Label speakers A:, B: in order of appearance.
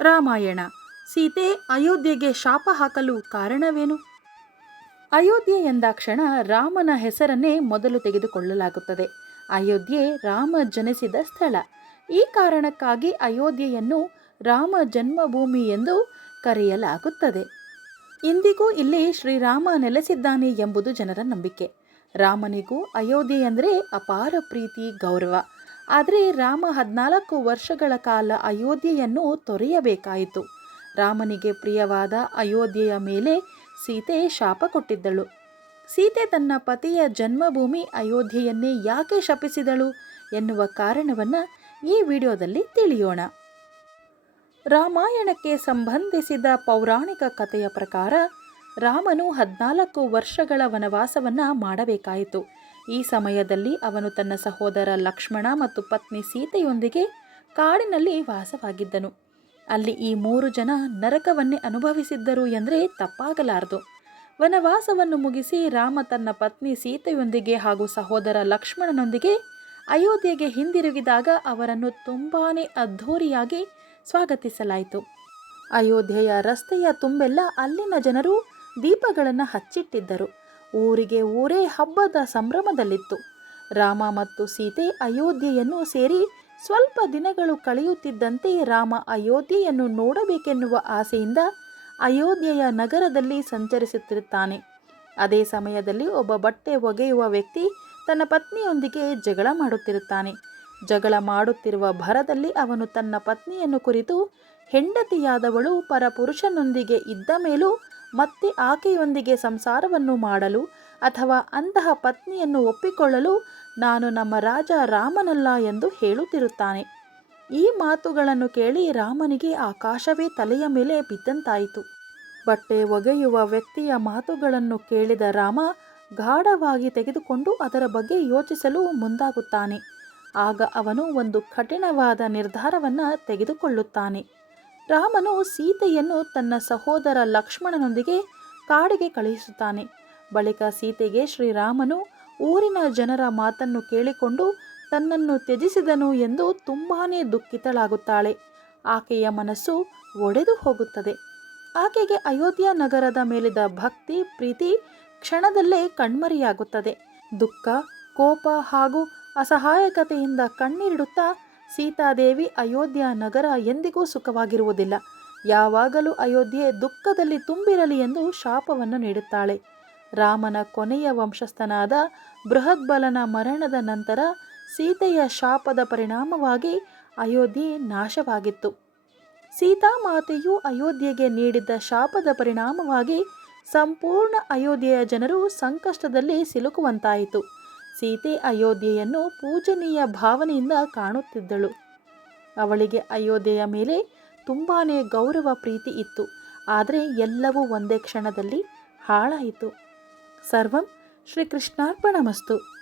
A: ರಾಮಾಯಣ. ಸೀತೆ ಅಯೋಧ್ಯೆಗೆ ಶಾಪ ಹಾಕಲು ಕಾರಣವೇನು? ಅಯೋಧ್ಯೆ ಎಂದಾಕ್ಷಣ ರಾಮನ ಹೆಸರನ್ನೇ ಮೊದಲು ತೆಗೆದುಕೊಳ್ಳಲಾಗುತ್ತದೆ. ಅಯೋಧ್ಯೆ ರಾಮ ಜನಿಸಿದ ಸ್ಥಳ. ಈ ಕಾರಣಕ್ಕಾಗಿ ಅಯೋಧ್ಯೆಯನ್ನು ರಾಮ ಜನ್ಮಭೂಮಿ ಎಂದು ಕರೆಯಲಾಗುತ್ತದೆ. ಇಂದಿಗೂ ಇಲ್ಲಿ ಶ್ರೀರಾಮ ನೆಲೆಸಿದ್ದಾನೆ ಎಂಬುದು ಜನರ ನಂಬಿಕೆ. ರಾಮನಿಗೂ ಅಯೋಧ್ಯೆ ಅಂದರೆ ಅಪಾರ ಪ್ರೀತಿ, ಗೌರವ. ಆದರೆ ರಾಮ ಹದಿನಾಲ್ಕು ವರ್ಷಗಳ ಕಾಲ ಅಯೋಧ್ಯೆಯನ್ನು ತೊರೆಯಬೇಕಾಯಿತು. ರಾಮನಿಗೆ ಪ್ರಿಯವಾದ ಅಯೋಧ್ಯೆಯ ಮೇಲೆ ಸೀತೆ ಶಾಪ ಕೊಟ್ಟಿದ್ದಳು. ಸೀತೆ ತನ್ನ ಪತಿಯ ಜನ್ಮಭೂಮಿ ಅಯೋಧ್ಯೆಯನ್ನೇ ಯಾಕೆ ಶಪಿಸಿದಳು ಎನ್ನುವ ಕಾರಣವನ್ನು ಈ ವಿಡಿಯೋದಲ್ಲಿ ತಿಳಿಯೋಣ. ರಾಮಾಯಣಕ್ಕೆ ಸಂಬಂಧಿಸಿದ ಪೌರಾಣಿಕ ಕಥೆಯ ಪ್ರಕಾರ ರಾಮನು ಹದಿನಾಲ್ಕು ವರ್ಷಗಳ ವನವಾಸವನ್ನು ಮಾಡಬೇಕಾಯಿತು. ಈ ಸಮಯದಲ್ಲಿ ಅವನು ತನ್ನ ಸಹೋದರ ಲಕ್ಷ್ಮಣ ಮತ್ತು ಪತ್ನಿ ಸೀತೆಯೊಂದಿಗೆ ಕಾಡಿನಲ್ಲಿ ವಾಸವಾಗಿದ್ದನು. ಅಲ್ಲಿ ಈ ಮೂರು ಜನ ನರಕವನ್ನೇ ಅನುಭವಿಸಿದ್ದರು ಎಂದರೆ ತಪ್ಪಾಗಲಾರದು. ವನವಾಸವನ್ನು ಮುಗಿಸಿ ರಾಮ ತನ್ನ ಪತ್ನಿ ಸೀತೆಯೊಂದಿಗೆ ಹಾಗೂ ಸಹೋದರ ಲಕ್ಷ್ಮಣನೊಂದಿಗೆ ಅಯೋಧ್ಯೆಗೆ ಹಿಂದಿರುಗಿದಾಗ ಅವರನ್ನು ತುಂಬಾ ಅದ್ಧೂರಿಯಾಗಿ ಸ್ವಾಗತಿಸಲಾಯಿತು. ಅಯೋಧ್ಯೆಯ ರಸ್ತೆಯ ತುಂಬೆಲ್ಲ ಅಲ್ಲಿನ ಜನರು ದೀಪಗಳನ್ನು ಹಚ್ಚಿಟ್ಟಿದ್ದರು. ಊರಿಗೆ ಊರೇ ಹಬ್ಬದ ಸಂಭ್ರಮದಲ್ಲಿತ್ತು. ರಾಮ ಮತ್ತು ಸೀತೆ ಅಯೋಧ್ಯೆಯನ್ನು ಸೇರಿ ಸ್ವಲ್ಪ ದಿನಗಳು ಕಳೆಯುತ್ತಿದ್ದಂತೆ ರಾಮ ಅಯೋಧ್ಯೆಯನ್ನು ನೋಡಬೇಕೆನ್ನುವ ಆಸೆಯಿಂದ ಅಯೋಧ್ಯೆಯ ನಗರದಲ್ಲಿ ಸಂಚರಿಸುತ್ತಿರುತ್ತಾನೆ. ಅದೇ ಸಮಯದಲ್ಲಿ ಒಬ್ಬ ಬಟ್ಟೆ ಒಗೆಯುವ ವ್ಯಕ್ತಿ ತನ್ನ ಪತ್ನಿಯೊಂದಿಗೆ ಜಗಳ ಮಾಡುತ್ತಿರುತ್ತಾನೆ. ಜಗಳ ಮಾಡುತ್ತಿರುವ ಭರದಲ್ಲಿ ಅವನು ತನ್ನ ಪತ್ನಿಯನ್ನು ಕುರಿತು ಹೆಂಡತಿಯಾದವಳು ಪರಪುರುಷನೊಂದಿಗೆ ಇದ್ದ ಮೇಲೂ ಮತ್ತೆ ಆಕೆಯೊಂದಿಗೆ ಸಂಸಾರವನ್ನು ಮಾಡಲು ಅಥವಾ ಅಂತಹ ಪತ್ನಿಯನ್ನು ಒಪ್ಪಿಕೊಳ್ಳಲು ನಾನು ನಮ್ಮ ರಾಜ ರಾಮನಲ್ಲ ಎಂದು ಹೇಳುತ್ತಿರುತ್ತಾನೆ. ಈ ಮಾತುಗಳನ್ನು ಕೇಳಿ ರಾಮನಿಗೆ ಆಕಾಶವೇ ತಲೆಯ ಮೇಲೆ ಬಿದ್ದಂತಾಯಿತು. ಬಟ್ಟೆ ಒಗೆಯುವ ವ್ಯಕ್ತಿಯ ಮಾತುಗಳನ್ನು ಕೇಳಿದ ರಾಮ ಗಾಢವಾಗಿ ತೆಗೆದುಕೊಂಡು ಅದರ ಬಗ್ಗೆ ಯೋಚಿಸಲು ಮುಂದಾಗುತ್ತಾನೆ. ಆಗ ಅವನು ಒಂದು ಕಠಿಣವಾದ ನಿರ್ಧಾರವನ್ನು ತೆಗೆದುಕೊಳ್ಳುತ್ತಾನೆ. ರಾಮನು ಸೀತೆಯನ್ನು ತನ್ನ ಸಹೋದರ ಲಕ್ಷ್ಮಣನೊಂದಿಗೆ ಕಾಡಿಗೆ ಕಳುಹಿಸುತ್ತಾನೆ. ಬಳಿಕ ಸೀತೆಗೆ ಶ್ರೀರಾಮನು ಊರಿನ ಜನರ ಮಾತನ್ನು ಕೇಳಿಕೊಂಡು ತನ್ನನ್ನು ತ್ಯಜಿಸಿದನು ಎಂದು ತುಂಬಾನೇ ದುಃಖಿತಳಾಗುತ್ತಾಳೆ. ಆಕೆಯ ಮನಸ್ಸು ಒಡೆದು ಹೋಗುತ್ತದೆ. ಆಕೆಗೆ ಅಯೋಧ್ಯ ನಗರದ ಮೇಲಿದ ಭಕ್ತಿ, ಪ್ರೀತಿ ಕ್ಷಣದಲ್ಲೇ ಕಣ್ಮರಿಯಾಗುತ್ತದೆ. ದುಃಖ, ಕೋಪ ಹಾಗೂ ಅಸಹಾಯಕತೆಯಿಂದ ಕಣ್ಣೀರಿಡುತ್ತಾ ಸೀತಾದೇವಿ ಅಯೋಧ್ಯ ನಗರ ಎಂದಿಗೂ ಸುಖವಾಗಿರುವುದಿಲ್ಲ. ಯಾವಾಗಲೂ ಅಯೋಧ್ಯೆ ದುಃಖದಲ್ಲಿ ತುಂಬಿರಲಿ ಎಂದು ಶಾಪವನ್ನು ನೀಡುತ್ತಾಳೆ. ರಾಮನ ಕೊನೆಯ ವಂಶಸ್ಥನಾದ ಬೃಹದ್ಬಲನ ಮರಣದ ನಂತರ ಸೀತೆಯ ಶಾಪದ ಪರಿಣಾಮವಾಗಿ ಅಯೋಧ್ಯೆ ನಾಶವಾಗಿತ್ತು. ಸೀತಾಮಾತೆಯು ಅಯೋಧ್ಯೆಗೆ ನೀಡಿದ್ದ ಶಾಪದ ಪರಿಣಾಮವಾಗಿ ಸಂಪೂರ್ಣ ಅಯೋಧ್ಯೆಯ ಜನರು ಸಂಕಷ್ಟದಲ್ಲಿ ಸಿಲುಕುವಂತಾಯಿತು. ಸೀತೆ ಅಯೋಧ್ಯೆಯನ್ನು ಪೂಜನೀಯ ಭಾವನೆಯಿಂದ ಕಾಣುತ್ತಿದ್ದಳು. ಅವಳಿಗೆ ಅಯೋಧ್ಯೆಯ ಮೇಲೆ ತುಂಬಾ ಗೌರವ ಪ್ರೀತಿ ಇತ್ತು. ಆದರೆ ಎಲ್ಲವೂ ಒಂದೇ ಕ್ಷಣದಲ್ಲಿ ಹಾಳಾಯಿತು. ಸರ್ವಂ ಶ್ರೀಕೃಷ್ಣಾರ್ಪಣಮಸ್ತು.